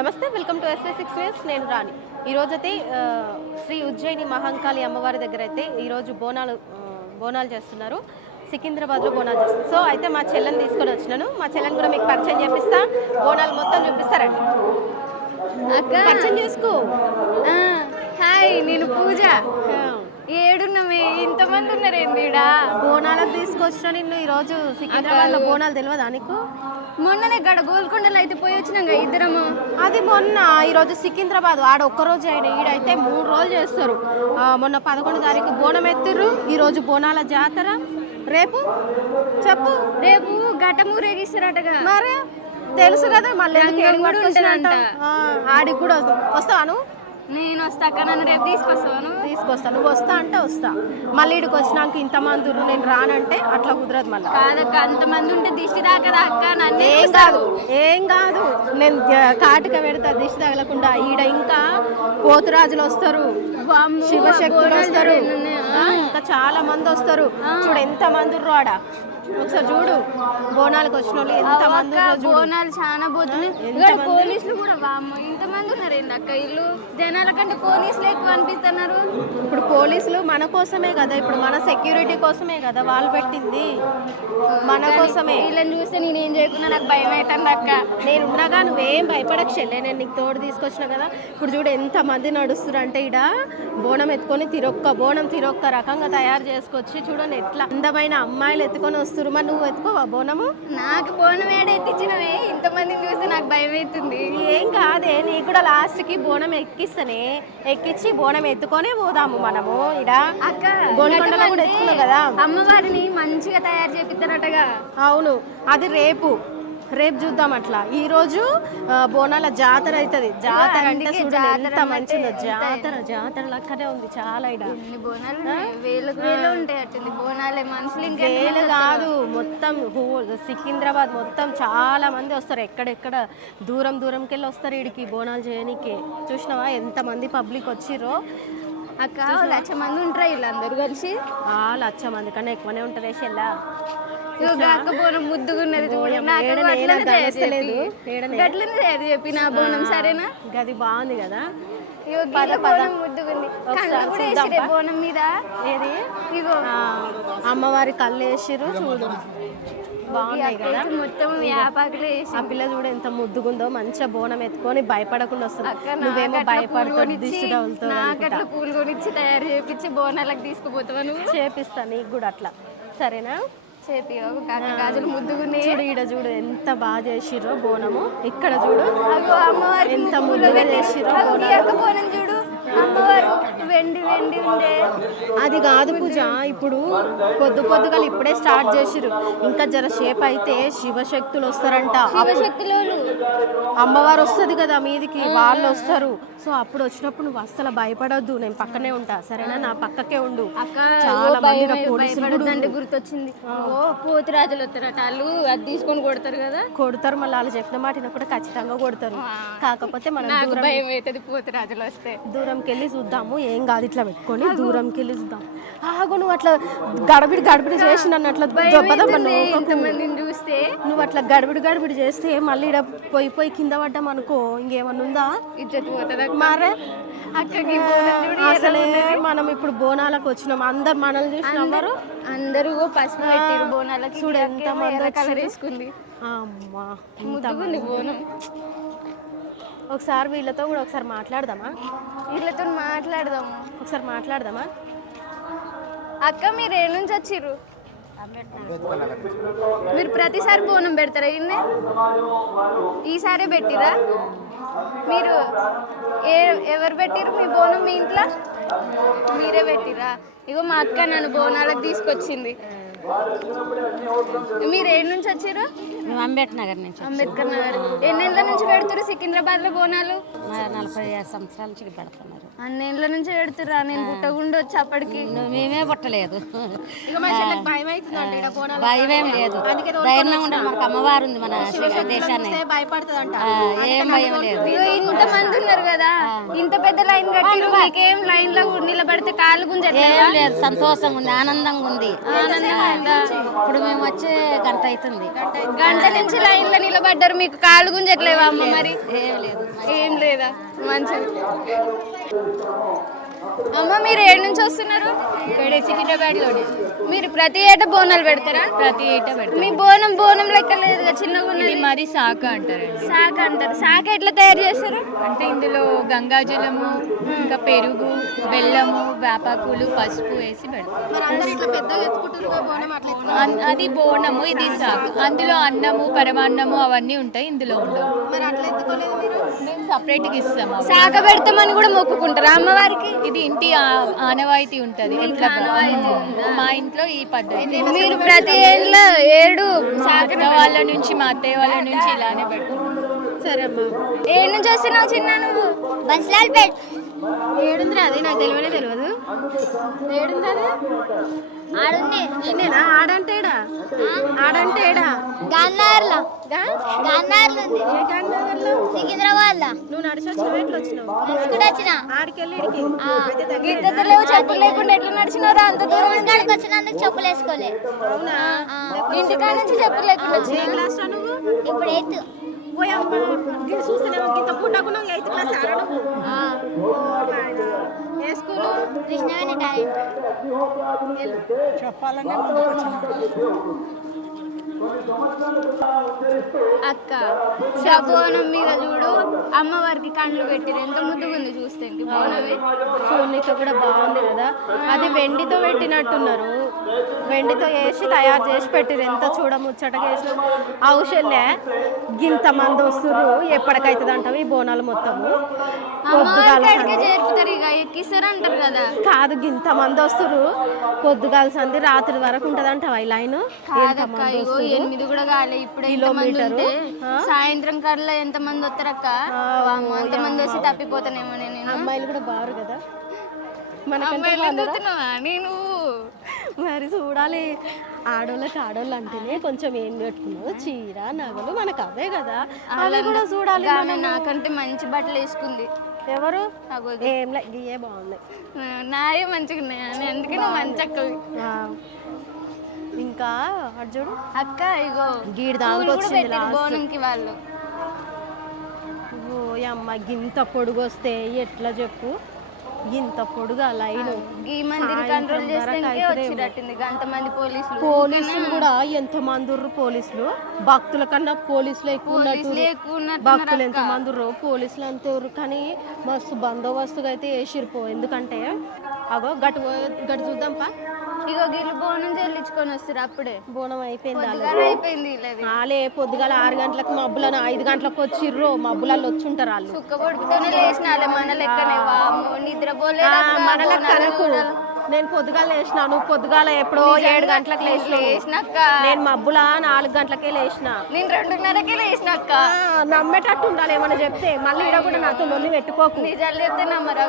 నమస్తే, welcome to SV6 news. నేను రాణి. ఈరోజైతే శ్రీ ఉజ్జయిని మహంకాళి అమ్మవారి దగ్గర అయితే ఈరోజు బోనాలు చేస్తున్నారు. సికింద్రాబాద్లో బోనాలు చేస్తారు. సో అయితే మా చెల్లెని తీసుకొని వచ్చినాను. మా చెల్లెని కూడా మీకు పరిచయం చేపిస్తా, బోనాలు మొత్తం చూపిస్తారండి. అక్క పరిచయం చేసుకో. హాయ్, నేను పూజ. ఏడున్నామే, ఇంతమంది ఉన్నారేంది ఈడ? బోనాలకు తీసుకొచ్చిన నిన్ను ఈరోజు సికింద్రాబాద్లో బోనాలు తెలియదా నీకు? మొన్ననే గడ గోల్కొండలో అయితే పోయి వచ్చినాక ఇద్దరము. అది మొన్న. ఈరోజు సికింద్రాబాద్ ఆడ ఒక్కరోజు అయిన ఈడైతే 3 రోజులు చేస్తారు. మొన్న 11 తారీఖు బోనం ఎత్తుర్రు, ఈరోజు బోనాల జాతర. రేపు చెప్పు, రేపు ఘటము రేగిస్తారటగా. మరి తెలుసు కదా, మళ్ళీ ఆడికి కూడా వస్తాను. నేను వస్తాక నన్ను రేపు తీసుకొస్తాను. నువ్వు వస్తా అంటే వస్తా. మళ్ళీ ఇక్కడికి వచ్చినాక ఇంతమంది నేను రానంటే అట్లా కుదరదు. మళ్ళీ కాదక్క, అంతమంది ఉంటే దిష్టి తాకదా అక్క? నన్ను ఏం కాదు, నేను కాటుక పెడతా దిష్టి తగలకుండా. ఈడ ఇంకా పోతురాజులు వస్తారు, శివశక్తులు వస్తారు, ఇంకా చాలా మంది వస్తారు. చూడు ఎంత మంది ఉర్రు ఆడ. ఒకసారి చూడు, బోనాలకు వచ్చిన వాళ్ళు ఎంత మంది. బోనాలు చాలా పోతున్నాయి. పోలీసులు కూడా ఇంతమంది ఉన్నారు ఏందక్క? ఇల్లు జనాల కంటే పోలీసులు ఎక్కువ అనిపిస్తున్నారు. ఇప్పుడు పోలీసులు మన కోసమే కదా, ఇప్పుడు మన సెక్యూరిటీ కోసమే కదా వాళ్ళు పెట్టింది, మన కోసమే. వీళ్ళని చూస్తే నేనేం చేయకుండా నాకు భయం అవుతుంది అక్క. నేను ఉన్నాగా, నువ్వేం భయపడకు చెల్లె, నేను నీకు తోడు తీసుకొచ్చిన కదా. ఇప్పుడు చూడు ఎంత మంది నడుస్తున్నారు అంటే, ఈడ బోనం ఎత్తుకొని బోనం తిరొక్క రకంగా తయారు చేసుకొచ్చి చూడండి ఎట్లా అందమైన అమ్మాయిలు ఎత్తుకొని వస్తారు. మరి నువ్వు ఎత్తుకోవా బోనము? నాకు బోనం ఎత్తిచ్చినవే, ఇంతమందిని చూస్తే నాకు భయం అవుతుంది. ఏం కాదే, నీకు కూడా లాస్ట్కి బోనం ఎక్కించి బోనం ఎత్తుకొనే పోదాము మనము. ఇడ అక్క గోల్కొండలో కూడా ఎత్తుకున్నావు కదా, అమ్మవారిని మంచిగా తయారు చేపిస్తారటగా. అవును, అది రేపు చూద్దాం. అట్లా ఈ రోజు బోనాల జాతర అవుతుంది. జాతర అంటే చూడండి ఎంత మంచిదో. జాతర లెక్కనే ఉంది చాలా. ఇడ బోనాలు వేలు ఉంటాయి అట్టుంది. బోనాలే మనుషులు వేలు కాదు, మొత్తం సికింద్రాబాద్ మొత్తం చాలా మంది వస్తారు. ఎక్కడెక్కడ దూరంకి వెళ్ళి వస్తారు ఈడికి బోనాలు చేయనీకే. చూసినావా ఎంత మంది పబ్లిక్ వచ్చిర్రో అక్క? 1,00,000 మంది ఉంటారు వీళ్ళందరూ కలిసి. 1,00,000 మంది కన్నా ఎక్కువనే ఉంటుంది చెల్లా. అక్క బోనం ముద్దుగున్నది గట్లనే చెప్పి నా బోనం సరేనా? గది బాగుంది కదా, బోనం ముద్దుగుంది. బోనం మీద ఏది ఇగో అమ్మవారి కళ్ళు వేసిర్రు చూడు, బాగున్నాయి కదా. మొత్తం యాపాకులు వేసి ఆ పిల్ల చూడు ఎంత ముద్దుగుందో. మంచిగా బోనం ఎత్తుకొని భయపడకుండా వస్తుంది. నువ్వేమో భయపడుతుంది. నాకట్లా పూలు కొనిచ్చి తయారు చేపించి బోనాలకు తీసుకుపోతావా నువ్వు? చేపిస్తా నీకు కూడా అట్లా, సరేనా? చేపి గాజులు ముద్దుగున్నాయి. చూడు ఈడ చూడు ఎంత బాగా చేసిర్రో బోనము. ఇక్కడ చూడు అమ్మవారు ఎంత ముద్దుగా చేసిర్రో బోనం చూడు. అమ్మవారు వెండి ఉండే. అది కాదు పూజ, ఇప్పుడు పొద్దుగా ఇప్పుడే స్టార్ట్ చేసిర్రు. ఇంకా జర షేప్ అయితే శివశక్తులు వస్తారంట. శివశక్తులు అమ్మవారు వస్తుంది కదా మీదికి, వాళ్ళు వస్తారు. సో అప్పుడు వచ్చినప్పుడు నువ్వు అస్సలు భయపడొద్దు, నేను పక్కనే ఉంటా సరేనా? నా పక్కకే ఉండు. చాలా మంది పోలీసులు గుర్తొచ్చింది. పోతురాజులు వస్తారట, వాళ్ళు అది తీసుకొని కొడతారు కదా. కొడతారు, మళ్ళీ వాళ్ళు చెప్పిన మాటిన కూడా ఖచ్చితంగా కొడతారు. కాకపోతే మనం భయం అవుతుంది పోతురాజులు వస్తే. దూరంకి వెళ్ళి చూద్దాము, ఏం కాదు. ఇట్లా పెట్టుకొని దూరంకి వెళ్ళి చూద్దాం. ఆగు, నువ్వు అట్లా గడబిడి చేసి నన్ను అట్లా చూస్తే, నువ్వు అట్లా గడబిడి చేస్తే మళ్ళీ ఇక్కడ పోయి కింద పడ్డాం అనుకో, ఇంకేమన్నా ఉందా? ఇజ్జత్ పోతుంది. మరే అసలే మనం ఇప్పుడు బోనాలకు వచ్చినాం, అందరు మనల్ని చూసినారు. అందరూ పసుపు పెట్టారు బోనాలకి. చూడు ఎంత మంది కలర్ వేసుకుంది. అమ్మా బోనం. ఒకసారి వీళ్ళతో కూడా ఒకసారి మాట్లాడదామా? వీళ్ళతో మాట్లాడదాము. ఒకసారి మాట్లాడదామా? అక్క మీరు ఏ నుంచి వచ్చిర్రు? మీరు ప్రతిసారి బోనం పెడతారా? ఈసారే పెట్టిరా? మీరు ఎవరు పెట్టిరు మీ బోనం? మీ ఇంట్లో మీరే పెట్టిరా? ఇగో మా అక్క నన్ను బోనాలకు తీసుకొచ్చింది. మీరు ఏడు నుంచి వచ్చారు? అంబేద్కర్ నగర్ నుంచి. అంబేద్కర్ నగర్. ఎన్నేళ్ళ నుంచి పెడుతురు సికింద్రాబాద్ లో బోనాలు? 45 సంవత్సరాల నుంచి పెడుతున్నారు. అన్నేళ్ళ నుంచి పెడుతురా? నేను పుట్టకుండా వచ్చి అప్పటికి. మేమే పుట్టలేదు. భయమేం లేదు, ధైర్యం ఉండాలి. మనకు అమ్మవారు ఉంది మన దేశాన్ని, ఏం భయం లేదు. ఇంత మంది ఉన్నారు కదా, ఇంత పెద్ద లైన్ కట్టి మీకేం లైన్ లో నిలబడితే కాళ్ళు గుంజట్లేదు? లేదు, సంతోషంగా ఉంది, ఆనందంగా ఉంది. ఇప్పుడు మేము వచ్చే గంట అవుతుంది. గంట నుంచి లైన్లో నిలబడ్డారు, మీకు కాళ్ళు గుంజట్లేవా అమ్మ? మరి ఏం లేదు. ఏం లేదా? మంచిది. అమ్మ మీరు ఏడు నుంచి వస్తున్నారు? ఇక్కడ సికింద్రాబాద్లోనే. మీరు ప్రతి ఏటా బోనాలు పెడతారా? ప్రతి ఏటా పెడతాం. మీ బోనం లెక్క లేదుగా, చిన్నగా ఉన్నది. ఇది మరి శాఖ అంటారండి. శాఖ అంటారు. శాఖ ఎట్లా తయారు చేస్తారు? అంటే ఇందులో గంగాజలము, ఇంకా పెరుగు, బెల్లము, వేపాకులు, పసుపు వేసి పెడతాం. మరి అందరు ఇట్లా పెద్దగా ఎత్తుకుంటారు బోనం అట్లా అది బోనము, ఇది శాఖ. అందులో అన్నము, పరమాన్నము అవన్నీ ఉంటాయి, ఇందులో ఉండవు. మరి అట్లా ఎత్తుకోలేదు మీరు? మేము సపరేట్గా ఇస్తాము. శాఖ పెడతామని కూడా మొక్కుకుంటారా అమ్మవారికి? ఇది ఇంటి ఆనవాయితీ ఉంటది. ఎట్లా మా ఇంట్లో ఈ పద్ధతి. మీరు ప్రతి ఏడు శాఖ వాళ్ళ నుంచి, మా అత్తయ్య వాళ్ళ నుంచి ఇలానే పెడతాం. సరే అమ్మా. ఏడు నుంచి వస్తున్నావు చిన్న నువ్వు? బస్లాల్పేట్. ఏడుందిరా అది? నాకు తెలియదు. ఏడుంది అది? ఆడుంది. ఈయనేనా? ఆడంటే ఏడా? గన్నార్లో. గన్నార్లో ఉంది. ఏ గాంధీనగర్లో? సికింద్రాబాద్. నువ్వు నడిచొచ్చినావు, ఎట్లా వచ్చినావు? నడుచుకుంటూ వచ్చిన. ఆడికెళ్ళి ఇడికి అయితే దగ్గర. గిద్దరు లేవు, చెప్పులు లేకుండా ఎట్లా నడిచినారా? అంత దూరం కాడికి వచ్చినందుకు చెప్పులు వేసుకోలే. అవునా? ఇంటికాడ నుంచి చెప్పులు లేకుండా ఏ వచ్చిన. క్లాస్ రా నువ్వు? ఇప్పుడు ఎత్తు. పోయమ్మ, దీన్ని చూస్తేనేమో ఇంత పుట్టకున్నావు, 8th క్లాస్ ఆరా నువ్వు? ఏ స్కూలు? కృష్ణవేణి టాలెంట్. చెప్పాలనే అక్క బోనం మీద చూడు, అమ్మవారికి కండ్లు పెట్టిరు, ఎంత ముద్దుగా ఉంది చూస్తే. బోనమే చూడనీకి కూడా బాగుంది కదా. అది వెండితో పెట్టినట్టున్నారు, వెండితో వేసి తయారు చేసి పెట్టిరు. ఎంత చూడముచ్చటగా వేసిన ఔషధలే. గింత మంది వస్తుర్రు, ఎప్పటికైతుంది అంటావు ఈ బోనాలు మొత్తము? అమ్మవారికి చేరుపుతారు, ఇక ఎక్కిస్తారు అంటారు కదా. కాదు, గింత మంది వస్తుర్రు, పొద్దుగాల సంది రాత్రి వరకు ఉంటది అంటావా ఈ లైన్? కాదక్క, ఇగో 8 కూడా కాలే, ఇప్పుడు ఎంతమంది ఉంటే సాయంత్రం కల్లా ఎంత మంది వస్తారక్క? అంత మంది వచ్చి తప్పిపోతానేమో నేను. అమ్మాయిలు కూడా బారు కదా నేను. మరి చూడాలి, ఆడోళ్ళు అంటేనే కొంచెం ఏం పెట్టుకున్నావు, చీర నగలు మనకు అవే కదా, అవి కూడా చూడాలి. నాకంటే మంచి బట్టలు వేసుకుంది. ఎవరు? ఏం లే, ఇవే బాగున్నాయి. నాయే మంచిగా ఉన్నాయి, అందుకే నువ్వు మంచి అక్కవి. ఇంకా అటు చూడు అక్క, ఇగో గీడి దాకొచ్చింది బోనంకి వాళ్ళు. ఓ అమ్మ, గింత పొడుగు వస్తే ఎట్లా చెప్పు? ఇంత పొడుగా లైన్. ఈ మందిని కంట్రోల్ చేస్తే వచ్చినట్టుంది. అంతమంది పోలీసులు కూడా ఎంత మంది ఉర్రు? పోలీసులు భక్తుల కన్నా పోలీసులు ఎక్కువ ఉన్నట్టు. భక్తులు ఎంత మంది ఉర్రు, పోలీసులు అంత ఉర్రు. కానీ మస్తు బందోబస్తుగా అయితే వేసిరిపో. ఎందుకంటే అగో గటు చూద్దాంపా. ఇగో గిల్లు బోనం చెల్లించుకొని వస్తారు. అప్పుడే బోనం అయిపోయింది, అయిపోయింది. వాళ్ళే పొద్దుగాల 6 గంటలకు మబ్బులను 5 గంటలకు వచ్చిర్రు. మబ్బులలో వచ్చుంటారు వాళ్ళు. సుక్క పొడుపుతోనే లేచిన మన లెక్కనే. నిద్రపోలే మన లెక్కనకు. నేను పొద్దుగాల లేచిన, నువ్వు పొద్దుగాల ఎప్పుడో 7 గంటలకు లేచినాక. నేను మబ్బులా 4 గంటలకే లేచిన. నేను 2:30కే లేచినాక. నమ్మేటట్టు ఉండాలి, ఏమన్నా చెప్తే. మళ్ళీ ఇక్కడ కూడా నాతో లొల్లి పెట్టుకోకు. నిజాలు చెప్తే నమ్మరు.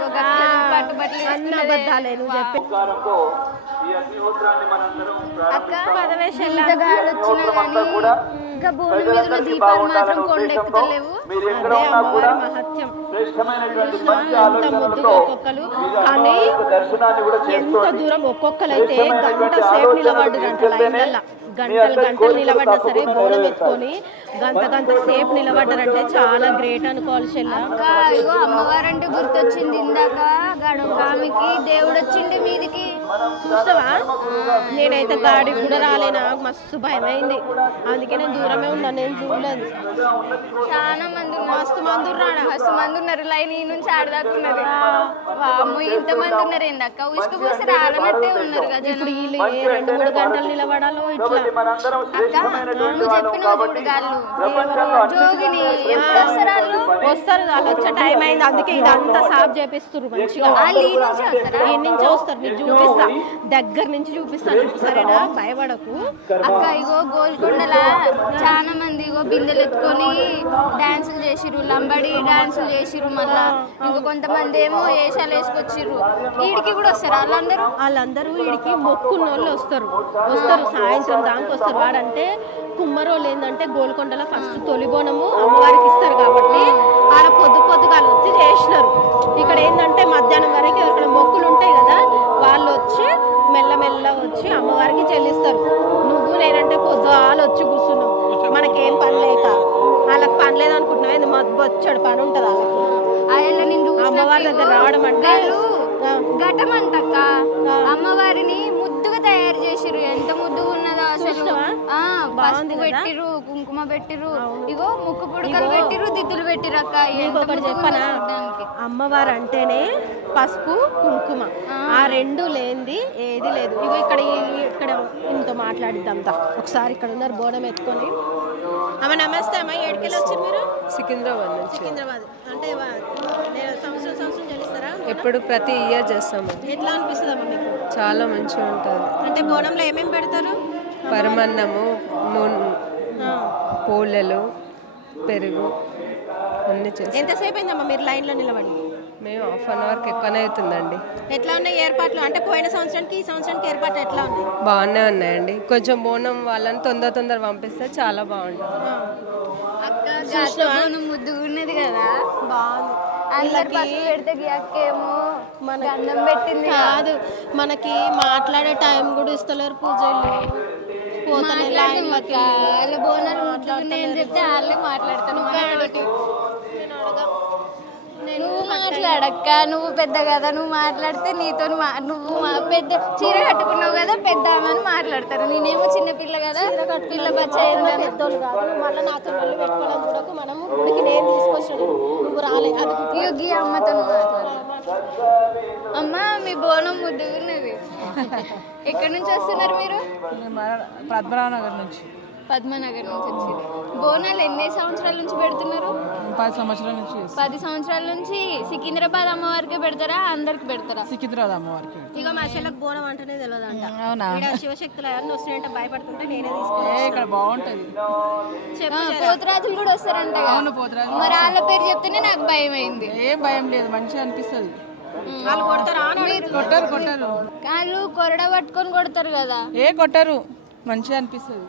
అన్ని అబద్ధాలే నువ్వు చెప్పి. అక్క వచ్చినా కానీ ఇంకా భూమి మీద దీపాలు మాత్రం కొండెక్కుతలేవు. అదే అమ్మవారి మహత్యం. ఎంత ముద్దుగా ఒక్కొక్కరు, కానీ ఎంత దూరం ఒక్కొక్కరు అయితే గంట సేపు నిలబడ్డారంట లైన్లల్లా. గంటలు నిలబడ్డా సరే బోనం ఎత్తుకొని గంట సేపు నిలబడ్డారంటే చాలా గ్రేట్ అనుకోవాలి. ఇగో అమ్మవారంటే గుర్తొచ్చింది ఇందాక. ఆమెకి దేవుడు వచ్చింది మీదికి, చూస్తావా? నేనైతే గాడికి కూడా రాలేనా, మస్తు భయమైంది. అందుకే నేను దూరమే ఉన్నాను, నేను చూడలేదు. చాలా మంది మస్తు మంది ఉన్నారు. లైన్ ఈ నుంచి ఆడదాకున్నది. ఇంతమంది ఉన్నారు ఏందక్క? ఉసుకు పూసి రాలనట్టే ఉన్నారు కదా. ఇప్పుడు వీళ్ళు 2-3 గంటలు నిలబడాలో ఇట్లా. నువ్వు చెప్పిన జోగిని ఎప్పుడు వస్తారు? వాళ్ళు వచ్చే టైం అయింది, అందుకే ఇదంతా సాఫ్ చేపిస్తారు మంచిగా. ఈ నుంచి వస్తారు, నీకు చూపిస్తా, దగ్గర నుంచి చూపిస్తాను, సరేనా? భయపడకు. అక్క ఇగో గోల్కొండల చాలా మంది ఇగో బిందెలు ఎత్తుకొని డాన్సులు చేసిర్రు, లంబడి డాన్సులు చేసిర్రు. మళ్ళా ఇంకో కొంతమంది ఏమో వేషాలు వేసుకొచ్చిర్రు. వీడికి కూడా వస్తారు వాళ్ళందరూ వీడికి మొక్కున్న వాళ్ళు వస్తారు సాయంత్రం దానికి వస్తారు. వాడంటే కుమ్మరోళ్ళు ఏంటంటే గోల్కొండలో ఫస్ట్ తొలిబోనము అమ్మవారికి ఇస్తారు కాబట్టి ఆడ పొద్దుగాలు వచ్చి చేసినారు. ఇక్కడ ఏంటంటే మధ్యాహ్నం వరకు ఎవరికైనా మొక్కులు ఉంటాయి కదా, వాళ్ళు వచ్చి మెల్లమెల్ల వచ్చి అమ్మవారికి చెల్లిస్తారు. నువ్వు నేనంటే పొద్దుగాలు వచ్చి కూర్చున్నావు, మనకి బొచ్చడు పని ఉంటుంది అయ్యా నేను అమ్మవారి దగ్గర రావడం అంటే ఘటం అంటక్క అమ్మవారిని ముద్దుగా తయారు చేసిర్రు, ఎంత ముద్దుగా ఉన్నదో అసలు. పసుపు పెట్టిరు, కుంకుమ పెట్టిరు, ఇగో ముక్కు పుడకలు పెట్టిరు, దిద్దులు పెట్టిరు అక్క. ఇంకొకటి చెప్పనా, అమ్మవారు అంటేనే పసుపు కుంకుమ, ఆ రెండు లేనిది ఏది లేదు. ఇగో ఇక్కడ ఇంతో మాట్లాడిద్దాంతా ఒకసారి. ఇక్కడ ఉన్నారు బోనం ఎత్తుకొని. అమ్మ నమస్తే అమ్మ, ఏడుకెళ్ళి వచ్చారు మీరు? సికింద్రాబాద్ నుంచి. సికింద్రాబాద్ అంటే సంవత్సరం చెల్లిస్తారా? ఎప్పుడు ప్రతి ఇయర్ చేస్తాము. ఎట్లా అనిపిస్తుంది అమ్మ మీకు? చాలా మంచిగా ఉంటుంది. అంటే బోనంలో ఏమేమి పెడతారు? పరమన్నము, పూలలు, పెరుగు అన్నీ చేస్తాం. ఎంతసేపు అయిందమ్మా మీరు లైన్లో నిలబడి? మేము 1/2 అవర్కి ఎక్కువనే అవుతుందండి. ఎట్లా ఉన్నాయి ఏర్పాట్లు? అంటే పోయిన సంవత్సరానికి ఈ సంవత్సరానికి ఏర్పాట్లు ఎట్లా ఉన్నాయి? బాగానే ఉన్నాయండి. కొంచెం బోనం వాళ్ళని తొందర పంపిస్తే చాలా బాగుంటుంది. అక్క ముద్దుగా ఉన్నది కదా, బాగుంది. అందరు పసుపు పెడితే అక్కేమో మన అన్నం పెట్టింది కాదు, మనకి మాట్లాడే టైం కూడా ఇస్తలేరు పూజలు. పోతానే లైన్లకి వాళ్ళ బోనాలు ముద్దుగున్నాయి అని చెప్తే వాళ్ళే మాట్లాడతాను. నువ్వు మాట్లాడక్క, నువ్వు పెద్ద కదా, నువ్వు మాట్లాడితే నీతో నువ్వు పెద్ద చీర కట్టుకున్నావు కదా పెద్ద అని మాట్లాడతారు. నేనేమో చిన్నపిల్ల కదా, పిల్ల బచ్చ పెద్దోళ్ళు కాదు. మళ్ళీ నాతో మళ్ళీ పెట్టుకోవడం కూడా మనము గుడికి నేను తీసుకొచ్చాను, నువ్వు రాలే. అది యోగి అమ్మతో అమ్మ మీ బోనం ముద్దుగున్నది. ఎక్కడి నుంచి వస్తున్నారు మీరు? పద్మనాభనగర్ నుంచి. పద్మనగర్ నుంచి వచ్చి బోనాలు ఎన్ని సంవత్సరాల నుంచి పెడుతున్నారు? 10 సంవత్సరాల నుంచి. 10 సంవత్సరాల నుంచి. సికింద్రాబాద్ అమ్మవారికి పెడతారా, అందరికి పెడతారా? సికింద్రాబాద్ అమ్మవారికి. ఇక మా చెల్లకు బోనం అంటేనే తెలియదు అంట. అవునా? శివశక్తులు ఎవరిని వస్తున్నాయంటే భయపడుతుంటే నేనే ఇక్కడ బాగుంటది. పోతురాజులు కూడా వస్తారంట. అవును, పోతురాజు. మరి వాళ్ళ పేరు చెప్తేనే నాకు భయం అయింది. ఏం భయం లేదు, మంచిగా అనిపిస్తుంది. వాళ్ళు కొడతారా? కొట్టరు. వాళ్ళు కొరడ పట్టుకొని కొడతారు కదా. కొట్టరు, మంచిగా అనిపిస్తుంది.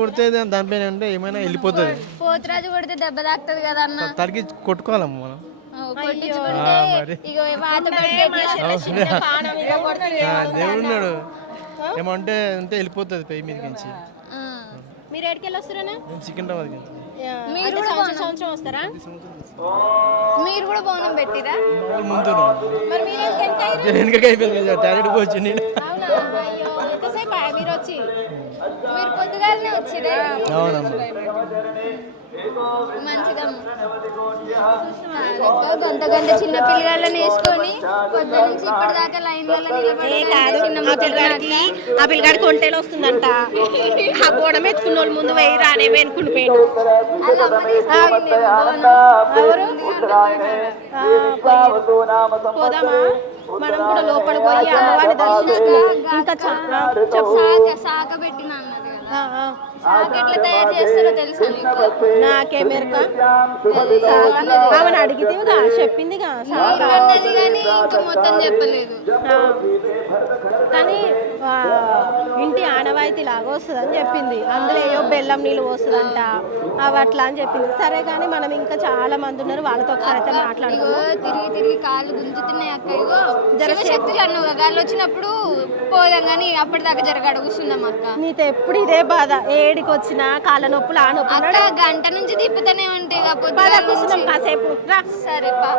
కొడితే దానిపైన అంటే ఏమైనా వెళ్ళిపోతుంది. పోతురాజు కొడితే దెబ్బ తాకుతుంది కదా అన్న, తలకి కొట్టుకోవాలమ్మ మనం. కొట్టించుకుంటే ఇక వాత దేవుడు ఉన్నాడు, ఏమంటే అంటే వెళ్ళిపోతుంది పై మీద నుంచి. మీరు ఎక్కడికి వస్తారా? మేము సికింద్రాబాద్ నుంచి. మీరు కూడా సంవత్సరం వస్తారా? మీరు కూడా బోనం పెట్టిరా? ముందు మరి మీరు వెనకకి అయిపోయింది కదా, టాయిలెట్ పోవచ్చు నేను. అవునా? అయ్యో, ఎంతసేపు మీరు వచ్చి? మీరు పొద్దుగాలనే వచ్చిరే? అవునమ్మా. గంట చిన్న పిల్లగాళ్ళని వేసుకొని పొద్దు నుంచి ఇప్పటిదాకా లైన్లలో ఆ పిల్లగాడికి ఒంటేలు వస్తుందంట. ఆ బోడం ఎత్తుకున్న వాళ్ళు ముందు వెయ్యి రానే వెనుకుని పోయాడు. పోదామా మనం కూడా లోపలికి పోయి అమ్మవారిని దర్శించుకుని ఇంకా సాక పెట్టిన అన్నది కదా, సాక ఎట్లా తయారు చేస్తారో తెలుసా నీకు? నాకేమెరక ఆమెను అడిగితేగా చెప్పిందిగా అన్నది కానీ ఇంకా మొత్తం చెప్పలేదు. కానీ ఇంటి ఆనవాయితీ లాగా వస్తుంది అని చెప్పింది. అందులో ఏయో బెల్లం నీళ్ళు పోస్తుందంట, అవి అట్లా అని చెప్పింది. సరే కానీ మనం ఇంకా చాలా మంది ఉన్నారు, వాళ్ళతో ఒకసారి అయితే మాట్లాడుకో. తిరిగి కాళ్ళు గుంజుతున్నాయి అక్క. ఇగో శక్తులు అన్నావు గాళ్ళు వచ్చినప్పుడు పోదాం కానీ అప్పటిదాకా జరగాడు కూర్చుందాం అక్క. నీతో ఎప్పుడు ఇదే బాధ, ఏడికి వచ్చినా కాళ్ళ నొప్పులు ఆ నొప్పులు. గంట నుంచి తిప్పుతూనే ఉంటాయి కూర్చున్నాం కాసేపు. సరే పా.